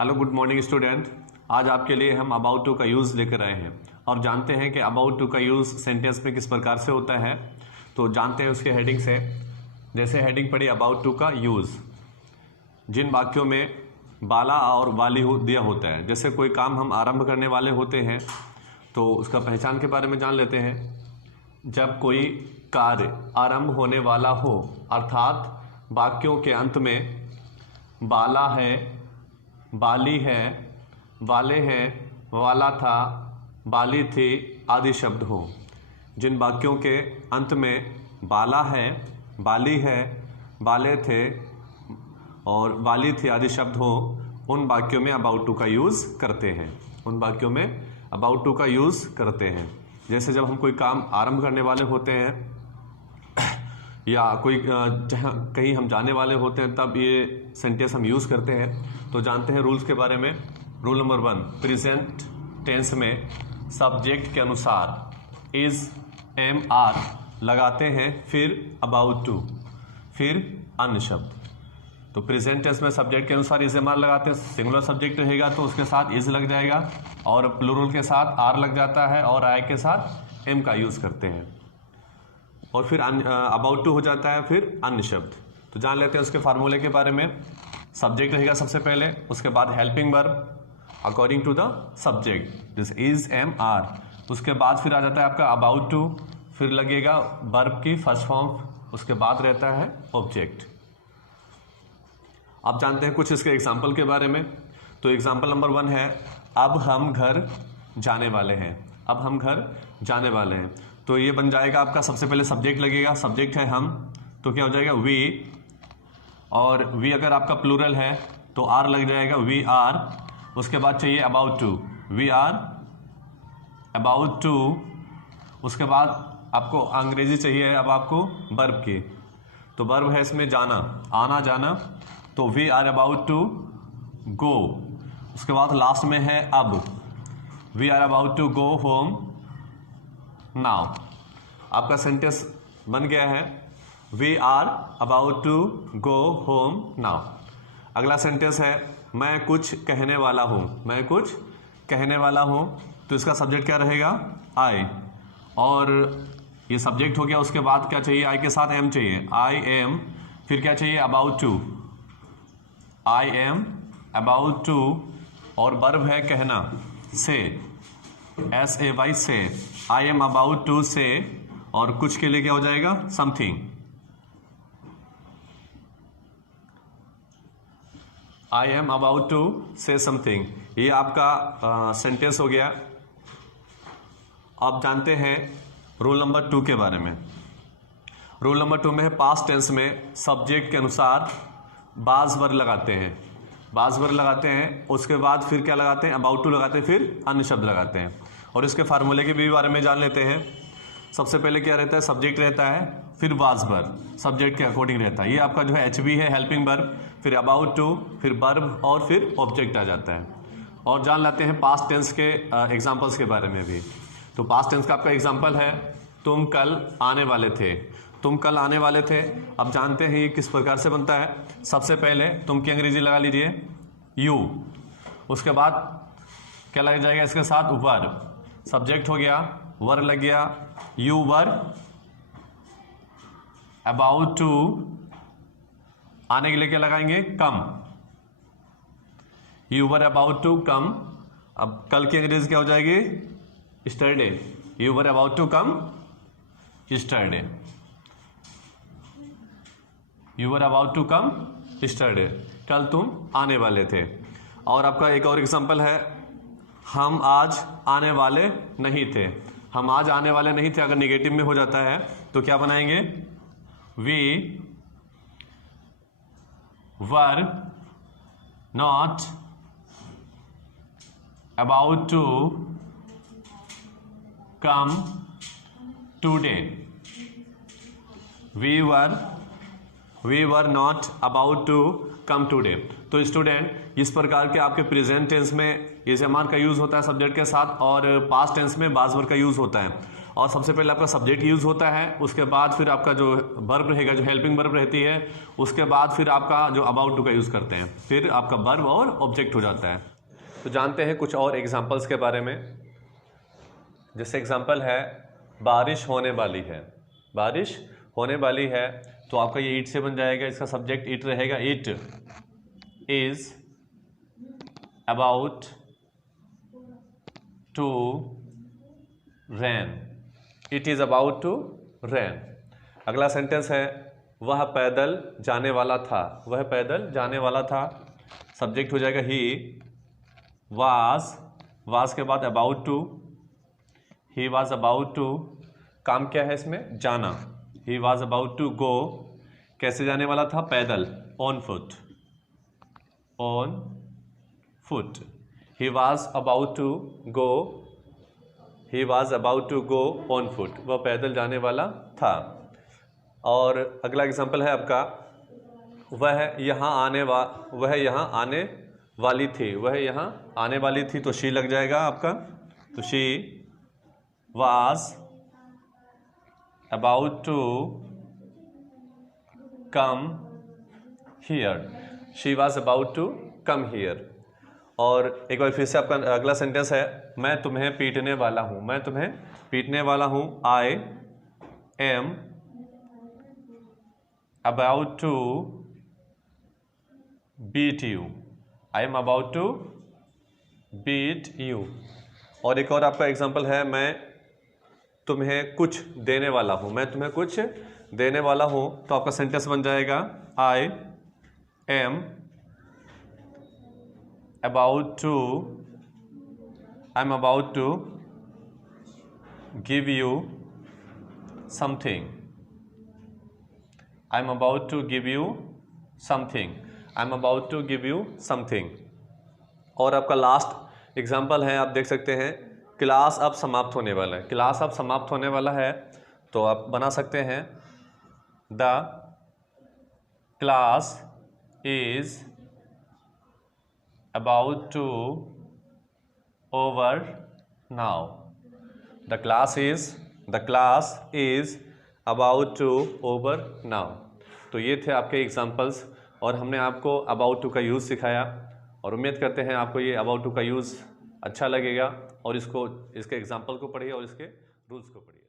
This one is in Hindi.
Hello good morning student. आज आपके लिए हम अबाउट टू का यूज़ लेकर आए हैं और जानते हैं कि अबाउट टू का यूज़ सेंटेंस में किस प्रकार से होता है। तो जानते हैं उसके हेडिंग से। जैसे हेडिंग पड़ी अबाउट टू का यूज़, जिन वाक्यों में बाला और वाली दिया होता है। जैसे कोई काम हम आरंभ करने वाले होते हैं तो उसका पहचान के बारे में जान लेते हैं। जब कोई कार्य आरंभ होने वाला हो, अर्थात वाक्यों के अंत में बाला है, बाली है, वाले हैं, वाला था, बाली थी आदि शब्द हो। जिन वाक्यों के अंत में बाला है, बाली है, बाले थे और वाली थी आदि शब्द हो, उन वाक्यों में अबाउट टू का यूज़ करते हैं। उन वाक्यों में अबाउट टू का यूज़ करते हैं। जैसे जब हम कोई काम आरंभ करने वाले होते हैं या कोई जहाँ कहीं हम जाने वाले होते हैं, तब ये सेंटेंस हम यूज़ करते हैं। तो जानते हैं रूल्स के बारे में। रूल नंबर 1, प्रेजेंट टेंस में सब्जेक्ट के अनुसार इज, एम, आर लगाते हैं, फिर अबाउट टू, फिर अन्य शब्द। तो प्रेजेंट टेंस में सब्जेक्ट के अनुसार इज, एम, आर लगाते हैं। सिंगुलर सब्जेक्ट रहेगा तो उसके साथ इज लग जाएगा और प्लूरल के साथ आर लग जाता है और आई के साथ एम का यूज़ करते हैं। और फिर अबाउट टू हो जाता है, फिर अन्य शब्द। तो जान लेते हैं उसके फार्मूले के बारे में। सब्जेक्ट रहेगा सबसे पहले, उसके बाद helping verb according to the subject, this is, am, are. उसके बाद फिर आ जाता है आपका अबाउट टू, फिर लगेगा वर्ब की फर्स्ट फॉर्म, उसके बाद रहता है ऑब्जेक्ट। अब जानते हैं कुछ इसके एग्जाम्पल के बारे में। तो एग्जाम्पल नंबर 1 है, अब हम घर जाने वाले हैं। अब हम घर जाने वाले हैं तो ये बन जाएगा आपका, सबसे पहले सब्जेक्ट लगेगा, सब्जेक्ट है हम, तो क्या हो जाएगा वी, और वी अगर आपका प्लूरल है तो आर लग जाएगा, वी आर। उसके बाद चाहिए about to, we are about to. उसके बाद आपको अंग्रेजी चाहिए अब आपको वर्ब की, तो वर्ब है इसमें जाना, आना जाना, तो we are about to go. उसके बाद लास्ट में है अब, we are about to go home now. आपका सेंटेंस बन गया है, we are about to go home now. अगला सेंटेंस है, मैं कुछ कहने वाला हूँ। मैं कुछ कहने वाला हूँ, तो इसका सब्जेक्ट क्या रहेगा, आई, और ये सब्जेक्ट हो गया। उसके बाद क्या चाहिए, आई के साथ एम चाहिए, आई एम। फिर क्या चाहिए, about to, I am about to, और वर्ब है कहना, से, एस ए वाई, से, आई एम अबाउट टू से, और कुछ के लिए क्या हो जाएगा, something. I am about to say something. ये आपका सेंटेंस हो गया। अब जानते हैं रूल नंबर 2 के बारे में। रूल नंबर 2 में है, पास्ट टेंस में सब्जेक्ट के अनुसार बाज वर्ब लगाते हैं। बाज वर्ब लगाते हैं, उसके बाद फिर क्या लगाते हैं, अबाउट टू लगाते हैं, फिर अन्य शब्द लगाते हैं। और इसके फार्मूले के भी बारे में जान लेते हैं। सबसे पहले क्या रहता है, सब्जेक्ट रहता है, फिर बाज वर्ब सब्जेक्ट के अकॉर्डिंग रहता है। ये आपका जो है एच बी है, हेल्पिंग वर्ब, फिर अबाउट टू, फिर वर्ब, और फिर ऑब्जेक्ट आ जाता है। और जान लेते हैं पास्ट टेंस के एग्जाम्पल्स के बारे में भी। तो पास्ट टेंस का आपका एग्जाम्पल है, तुम कल आने वाले थे। तुम कल आने वाले थे। अब जानते हैं ये किस प्रकार से बनता है। सबसे पहले तुम की अंग्रेजी लगा लीजिए, यू। उसके बाद क्या लग जाएगा इसके साथ, वर्ब। सब्जेक्ट हो गया, वर्ब लग गया, यू वर अबाउट टू, आने के लिए क्या लगाएंगे, come, you were about to come. अब कल की अंग्रेजी क्या हो जाएगी, yesterday, you were about to come yesterday, you were about to come yesterday, कल तुम आने वाले थे। और आपका एक और एग्जांपल है, हम आज आने वाले नहीं थे। हम आज आने वाले नहीं थे अगर नेगेटिव में हो जाता है तो क्या बनाएंगे, we were not about to come today, we were not about to come today. तो स्टूडेंट, इस प्रकार के आपके प्रेजेंट टेंस में इज, एम, आर का यूज होता है सब्जेक्ट के साथ, और पास्ट टेंस में बाज वर्ब का यूज होता है। और सबसे पहले आपका सब्जेक्ट यूज़ होता है, उसके बाद फिर आपका जो वर्ब रहेगा, जो हेल्पिंग वर्ब रहती है, उसके बाद फिर आपका जो अबाउट टू का यूज़ करते हैं, फिर आपका वर्ब और ऑब्जेक्ट हो जाता है। तो जानते हैं कुछ और एग्जांपल्स के बारे में। जैसे एग्जांपल है बारिश होने वाली है। बारिश होने वाली है तो आपका ये इट से बन जाएगा, इसका सब्जेक्ट इट रहेगा। It is about to rain. It is about to rain. अगला सेंटेंस है वह पैदल जाने वाला था। वह पैदल जाने वाला था, सब्जेक्ट हो जाएगा ही। वाज के बाद about to. He was about to, काम क्या है इसमें, जाना। He was about to go, कैसे जाने वाला था, पैदल, on foot. On foot. He was about to go. He was about to go on foot, वह पैदल जाने वाला था। और अगला एग्जाम्पल है आपका वह यहाँ आने वाली थी। वह यहाँ आने वाली थी, तो शी लग जाएगा आपका। तो she was about to come here. She was about to come here. और एक बार फिर से आपका अगला सेंटेंस है मैं तुम्हें पीटने वाला हूँ। मैं तुम्हें पीटने वाला हूँ। I am about to beat you. I am about to beat you. और एक और आपका एग्जांपल है मैं तुम्हें कुछ देने वाला हूँ। मैं तुम्हें कुछ देने वाला हूँ, तो आपका सेंटेंस बन जाएगा I am about to give you something. I am about to give you something. I am about to give you something. और आपका लास्ट एग्जाम्पल है, आप देख सकते हैं क्लास अब समाप्त होने वाला है। क्लास अब समाप्त होने वाला है, तो आप बना सकते हैं the class is about to over now. The class is about to over now. तो ये थे आपके एग्जाम्पल्स, और हमने आपको अबाउट टू का यूज़ सिखाया, और उम्मीद करते हैं आपको ये अबाउट टू का यूज़ अच्छा लगेगा, और इसके एग्जाम्पल को पढ़िए और इसके रूल्स को पढ़िए।